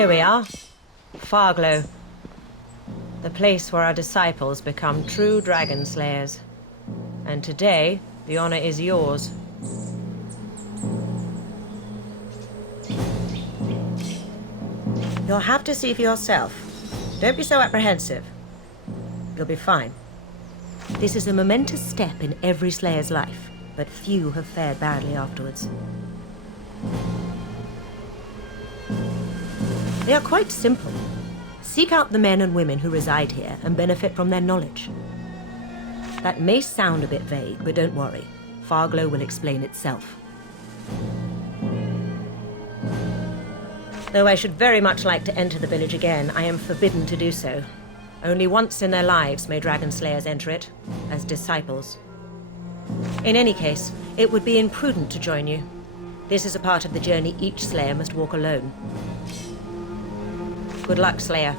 Here we are. Farglow. The place where our disciples become true dragon slayers. And today, the honor is yours. You'll have to see for yourself. Don't be so apprehensive. You'll be fine. This is a momentous step in every slayer's life, but few have fared badly afterwards. They are quite simple. Seek out the men and women who reside here and benefit from their knowledge. That may sound a bit vague, but don't worry. Farglow will explain itself. Though I should very much like to enter the village again, I am forbidden to do so. Only once in their lives may dragon slayers enter it, as disciples. In any case, it would be imprudent to join you. This is a part of the journey each slayer must walk alone. Good luck, Slayer.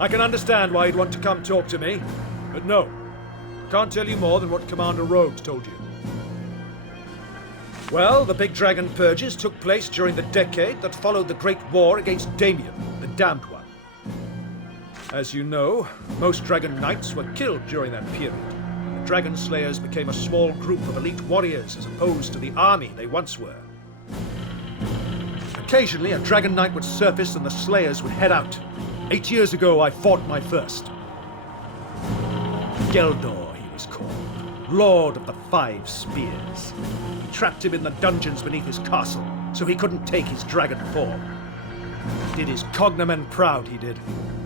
I can understand why you'd want to come talk to me, but no. I can't tell you more than what Commander Rhodes told you. Well, the big dragon purges took place during the decade that followed the Great War against Damien, the Damned One. As you know, most Dragon Knights were killed during that period. The Dragon Slayers became a small group of elite warriors as opposed to the army they once were. Occasionally, a Dragon Knight would surface and the Slayers would head out. 8 years ago, I fought my first. Geldor, he was called. Lord of the Five Spears. He trapped him in the dungeons beneath his castle, so he couldn't take his dragon form. Did his cognomen proud, he did,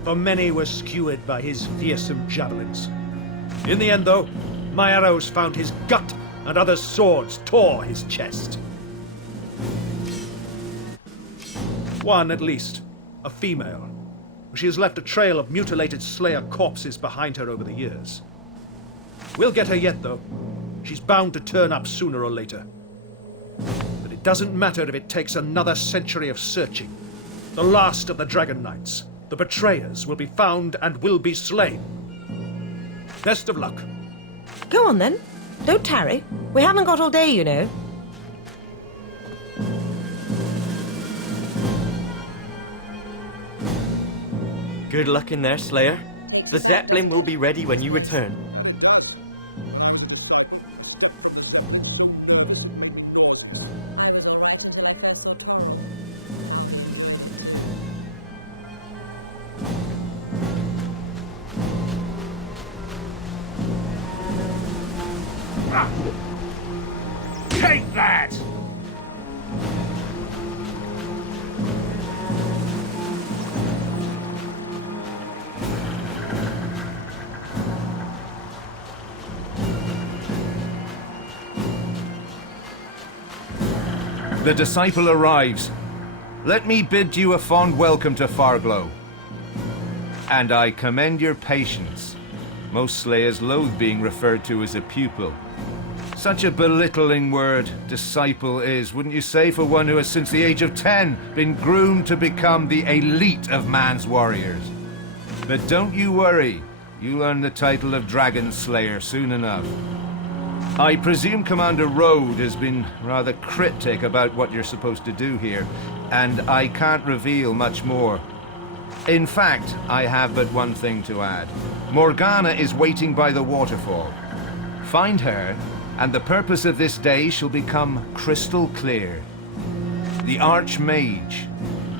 for many were skewered by his fearsome javelins. In the end, though, my arrows found his gut, and other swords tore his chest. One, at least, a female. She has left a trail of mutilated Slayer corpses behind her over the years. We'll get her yet, though. She's bound to turn up sooner or later. But it doesn't matter if it takes another century of searching. The last of the Dragon Knights, the betrayers, will be found and will be slain. Best of luck. Go on, then. Don't tarry. We haven't got all day, you know. Good luck in there, Slayer. The Zeppelin will be ready when you return. Take that! The disciple arrives. Let me bid you a fond welcome to Farglow. And I commend your patience. Most slayers loathe being referred to as a pupil. Such a belittling word, disciple is, wouldn't you say, for one who has since the age of 10 been groomed to become the elite of man's warriors. But don't you worry, you'll earn the title of Dragon Slayer soon enough. I presume Commander Rhodes has been rather cryptic about what you're supposed to do here, and I can't reveal much more. In fact, I have but one thing to add. Morgana is waiting by the waterfall. Find her, and the purpose of this day shall become crystal clear. The Archmage.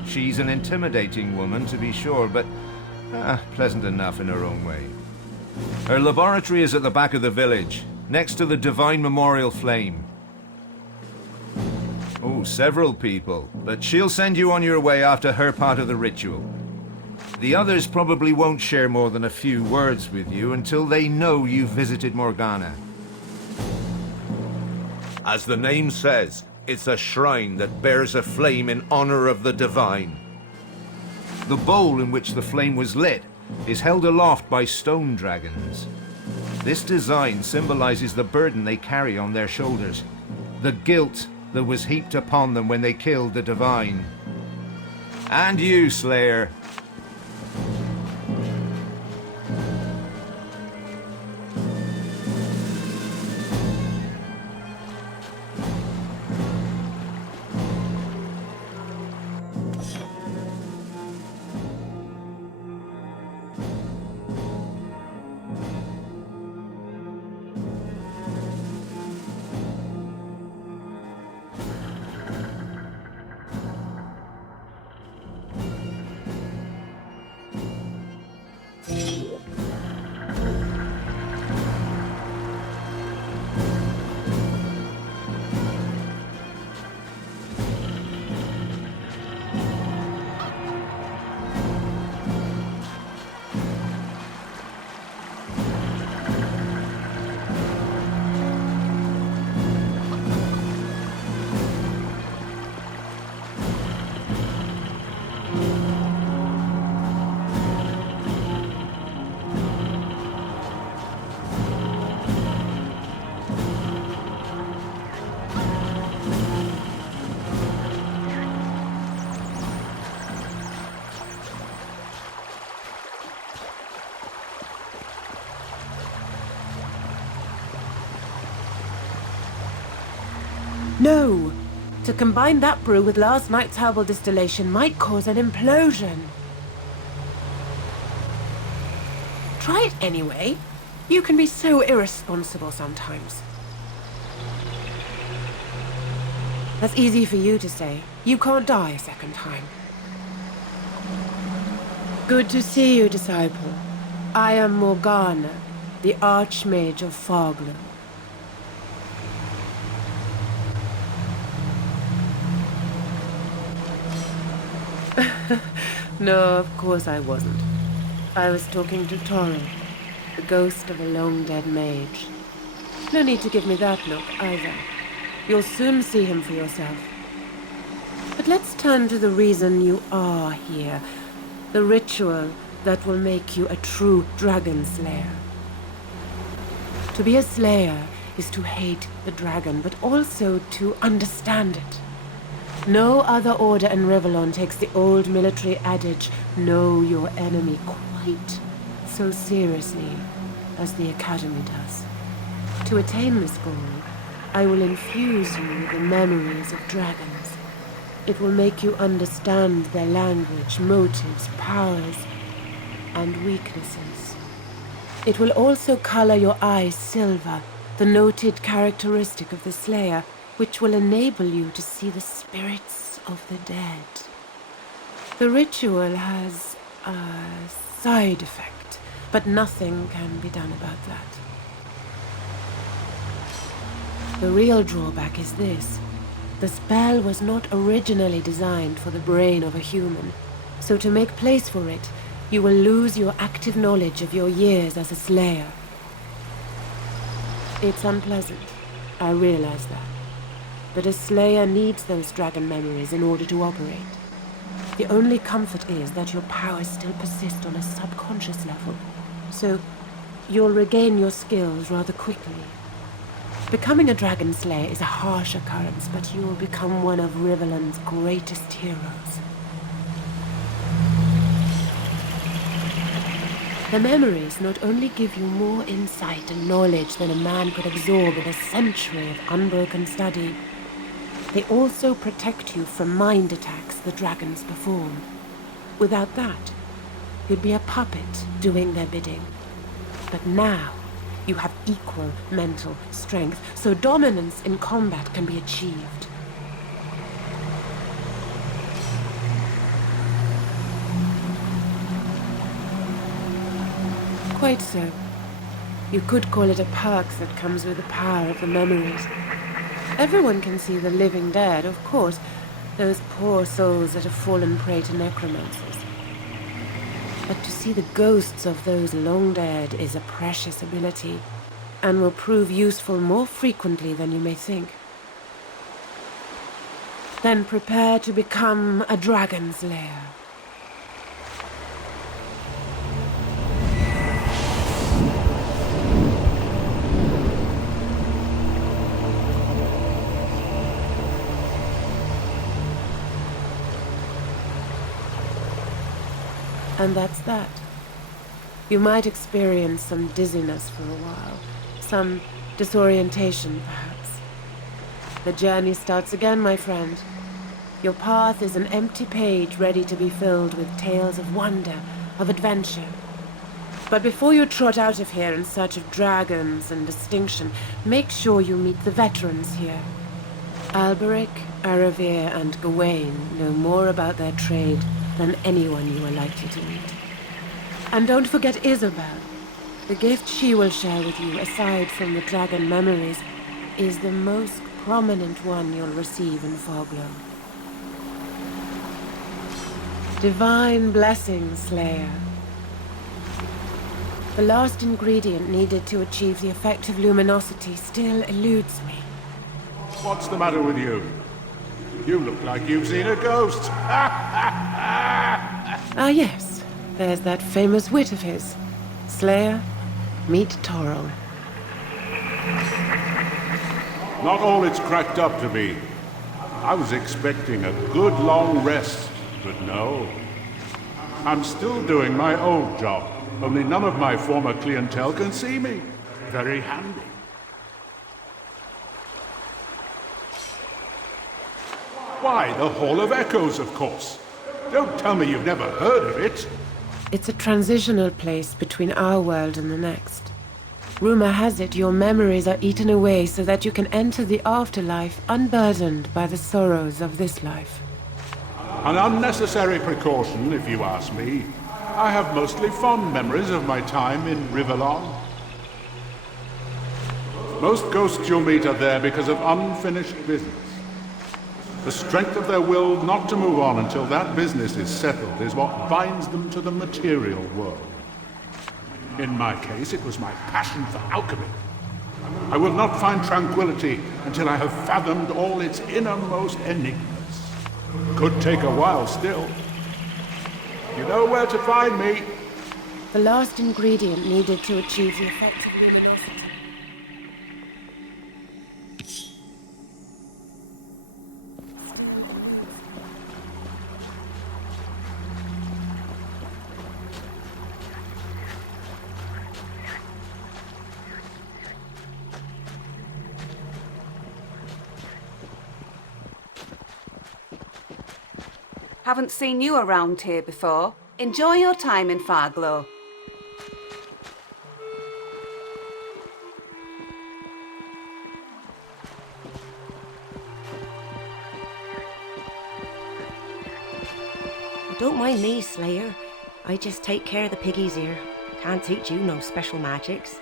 She's an intimidating woman, to be sure, but pleasant enough in her own way. Her laboratory is at the back of the village, next to the Divine Memorial Flame. Oh, several people, but she'll send you on your way after her part of the ritual. The others probably won't share more than a few words with you until they know you've visited Morgana. As the name says, it's a shrine that bears a flame in honor of the divine. The bowl in which the flame was lit is held aloft by stone dragons. This design symbolizes the burden they carry on their shoulders, the guilt that was heaped upon them when they killed the divine. And you, Slayer. No! To combine that brew with last night's herbal distillation might cause an implosion. Try it anyway. You can be so irresponsible sometimes. That's easy for you to say. You can't die a second time. Good to see you, disciple. I am Morgana, the Archmage of Fharglow. No, of course I wasn't. I was talking to Toro, the ghost of a long-dead mage. No need to give me that look, either. You'll soon see him for yourself. But let's turn to the reason you are here. The ritual that will make you a true dragon slayer. To be a slayer is to hate the dragon, but also to understand it. No other order in Rivellon takes the old military adage, know your enemy, quite so seriously as the Academy does. To attain this goal, I will infuse you with the memories of dragons. It will make you understand their language, motives, powers, and weaknesses. It will also color your eyes silver, the noted characteristic of the Slayer, which will enable you to see the spirits of the dead. The ritual has a side effect, but nothing can be done about that. The real drawback is this. The spell was not originally designed for the brain of a human, so to make place for it, you will lose your active knowledge of your years as a Slayer. It's unpleasant, I realize that. But a Slayer needs those dragon memories in order to operate. The only comfort is that your powers still persist on a subconscious level, so you'll regain your skills rather quickly. Becoming a dragon slayer is a harsh occurrence, but you will become one of Rivellon's greatest heroes. The memories not only give you more insight and knowledge than a man could absorb in a century of unbroken study, they also protect you from mind attacks the dragons perform. Without that, you'd be a puppet doing their bidding. But now, you have equal mental strength, so dominance in combat can be achieved. Quite so. You could call it a perk that comes with the power of the memories. Everyone can see the living dead, of course, those poor souls that have fallen prey to necromancers. But to see the ghosts of those long dead is a precious ability, and will prove useful more frequently than you may think. Then prepare to become a dragon slayer. And that's that. You might experience some dizziness for a while, some disorientation, perhaps. The journey starts again, my friend. Your path is an empty page ready to be filled with tales of wonder, of adventure. But before you trot out of here in search of dragons and distinction, make sure you meet the veterans here. Alberic, Aravir, and Gawain know more about their trade than anyone you are likely to meet. And don't forget Isabel. The gift she will share with you, aside from the dragon memories, is the most prominent one you'll receive in Fharglow. Divine blessings, Slayer. The last ingredient needed to achieve the effect of luminosity still eludes me. What's the matter with you? You look like you've seen a ghost. Ah yes, there's that famous wit of his. Slayer, meet Toro. Not all it's cracked up to be. I was expecting a good long rest, but no. I'm still doing my old job, only none of my former clientele can see me. Very handy. Why, the Hall of Echoes, of course. Don't tell me you've never heard of it. It's a transitional place between our world and the next. Rumor has it your memories are eaten away so that you can enter the afterlife unburdened by the sorrows of this life. An unnecessary precaution, if you ask me. I have mostly fond memories of my time in Rivellon. Most ghosts you'll meet are there because of unfinished business. The strength of their will not to move on until that business is settled is what binds them to the material world. In my case, it was my passion for alchemy. I will not find tranquility until I have fathomed all its innermost enigmas. Could take a while still. You know where to find me. The last ingredient needed to achieve the effect of luminosity. Haven't seen you around here before. Enjoy your time in Farglow. Don't mind me, Slayer. I just take care of the piggies here. Can't teach you no special magics.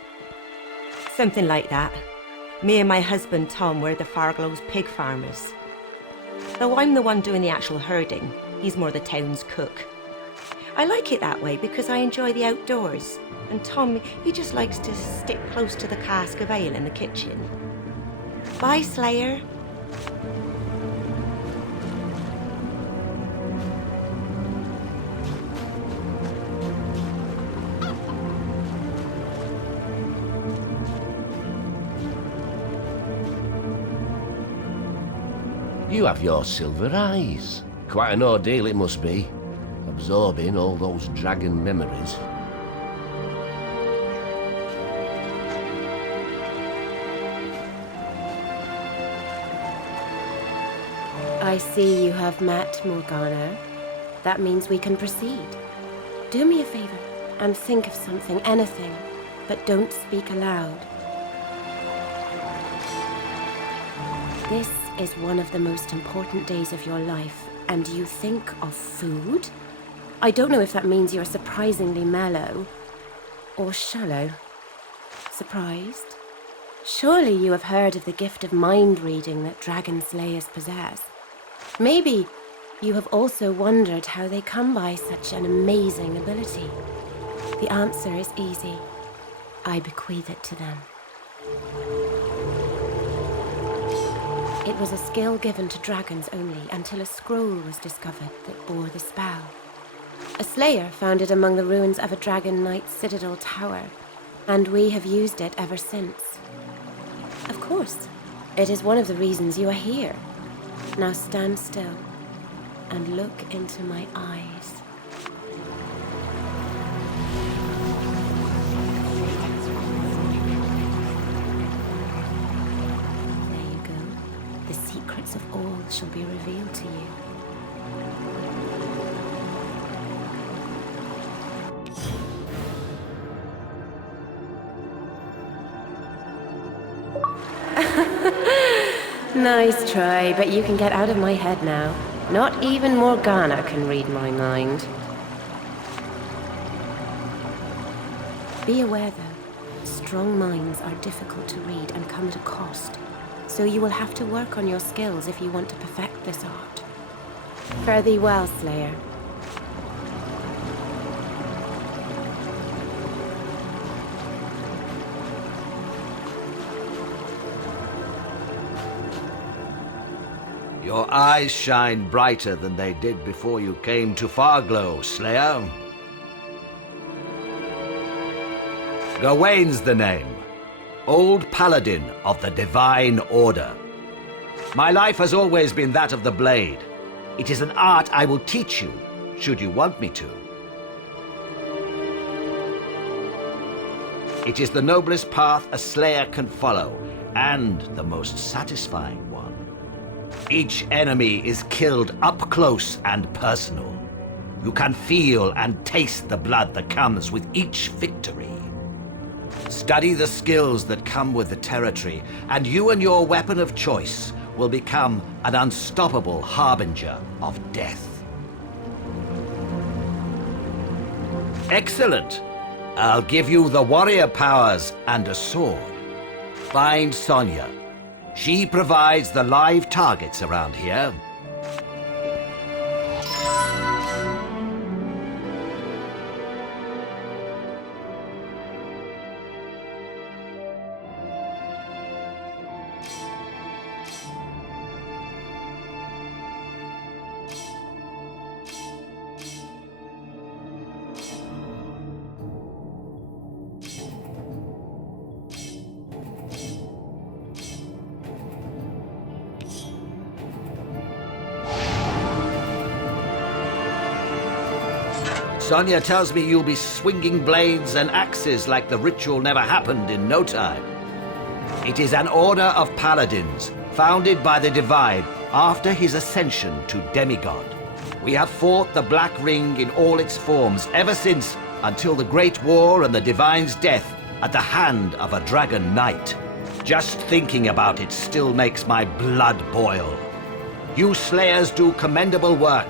Something like that. Me and my husband Tom were the Farglow's pig farmers. Though I'm the one doing the actual herding, he's more the town's cook. I like it that way because I enjoy the outdoors. And Tom, he just likes to stick close to the cask of ale in the kitchen. Bye, Slayer. You have your silver eyes. Quite an ordeal it must be, absorbing all those dragon memories. I see you have met Morgana. That means we can proceed. Do me a favor and think of something, anything, but don't speak aloud. This is one of the most important days of your life, and you think of food? I don't know if that means you're surprisingly mellow or shallow. Surprised? Surely you have heard of the gift of mind reading that dragon slayers possess. Maybe you have also wondered how they come by such an amazing ability. The answer is easy. I bequeath it to them. It was a skill given to dragons only until a scroll was discovered that bore the spell. A slayer found it among the ruins of a Dragonknight citadel tower, and we have used it ever since. Of course, it is one of the reasons you are here. Now stand still and look into my eyes. Of all shall be revealed to you. Nice try, but you can get out of my head now. Not even Morgana can read my mind. Be aware, though, strong minds are difficult to read and come at a cost. So you will have to work on your skills if you want to perfect this art. Fare thee well, Slayer. Your eyes shine brighter than they did before you came to Farglow, Slayer. Gawain's the name. Old Paladin of the Divine Order. My life has always been that of the blade. It is an art I will teach you, should you want me to. It is the noblest path a slayer can follow, and the most satisfying one. Each enemy is killed up close and personal. You can feel and taste the blood that comes with each victory. Study the skills that come with the territory, and you and your weapon of choice will become an unstoppable harbinger of death. Excellent! I'll give you the warrior powers and a sword. Find Sonia. She provides the live targets around here. Sonia tells me you'll be swinging blades and axes like the ritual never happened in no time. It is an order of paladins, founded by the Divine after his ascension to demigod. We have fought the Black Ring in all its forms ever since, until the Great War and the Divine's death at the hand of a Dragonknight. Just thinking about it still makes my blood boil. You Slayers do commendable work.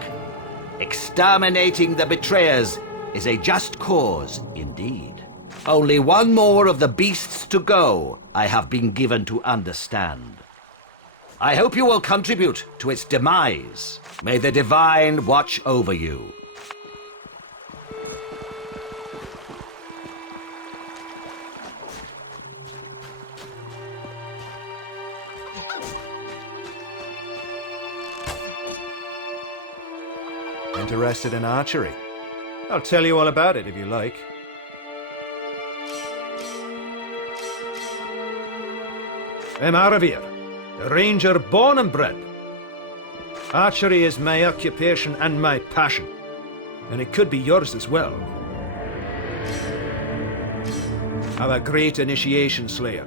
Exterminating the betrayers is a just cause indeed. Only one more of the beasts to go, I have been given to understand. I hope you will contribute to its demise. May the Divine watch over you. Interested in archery? I'll tell you all about it if you like. I'm Aravir, a ranger born and bred. Archery is my occupation and my passion, and it could be yours as well. Have a great initiation, Slayer.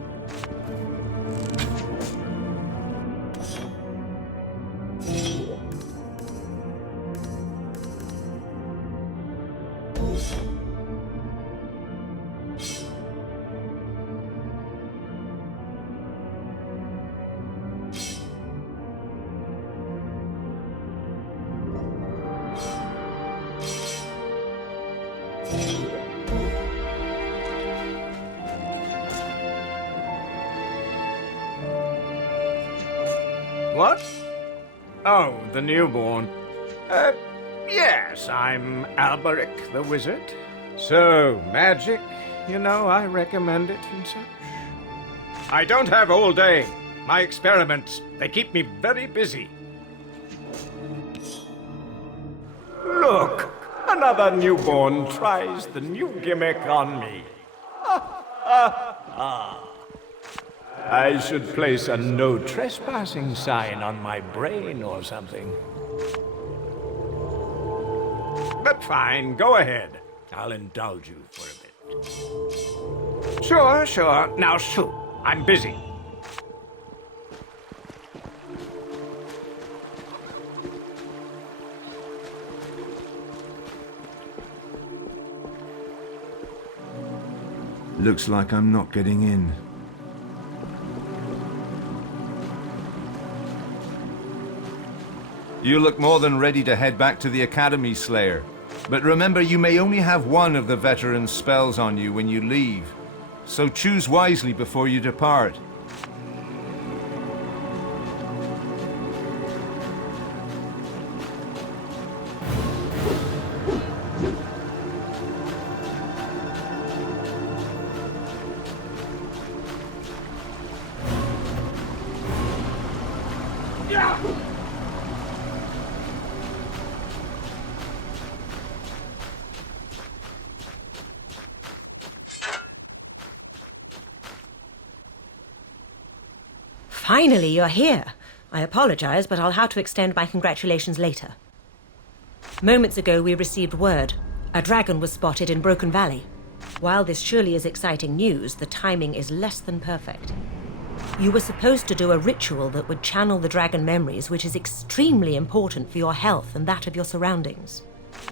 What? Oh, the newborn. Yes, I'm Alberic the Wizard. So, magic, you know, I recommend it and such. I don't have all day. My experiments, they keep me very busy. Look, another newborn tries the new gimmick on me. I should place a no trespassing sign on my brain or something. But fine, go ahead. I'll indulge you for a bit. Sure. Now shoot. I'm busy. Looks like I'm not getting in. You look more than ready to head back to the Academy, Slayer. But remember, you may only have one of the veteran spells on you when you leave. So choose wisely before you depart. Finally, you're here. I apologize, but I'll have to extend my congratulations later. Moments ago, we received word. A dragon was spotted in Broken Valley. While this surely is exciting news, the timing is less than perfect. You were supposed to do a ritual that would channel the dragon memories, which is extremely important for your health and that of your surroundings.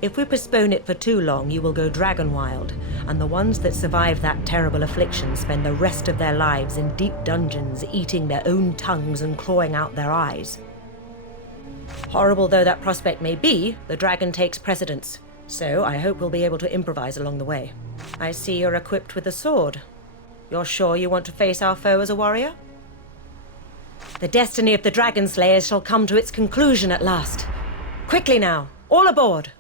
If we postpone it for too long, you will go dragon wild, and the ones that survive that terrible affliction spend the rest of their lives in deep dungeons, eating their own tongues and clawing out their eyes. Horrible though that prospect may be, the dragon takes precedence, so I hope we'll be able to improvise along the way. I see you're equipped with a sword. You're sure you want to face our foe as a warrior? The destiny of the Dragon Slayers shall come to its conclusion at last. Quickly now, all aboard!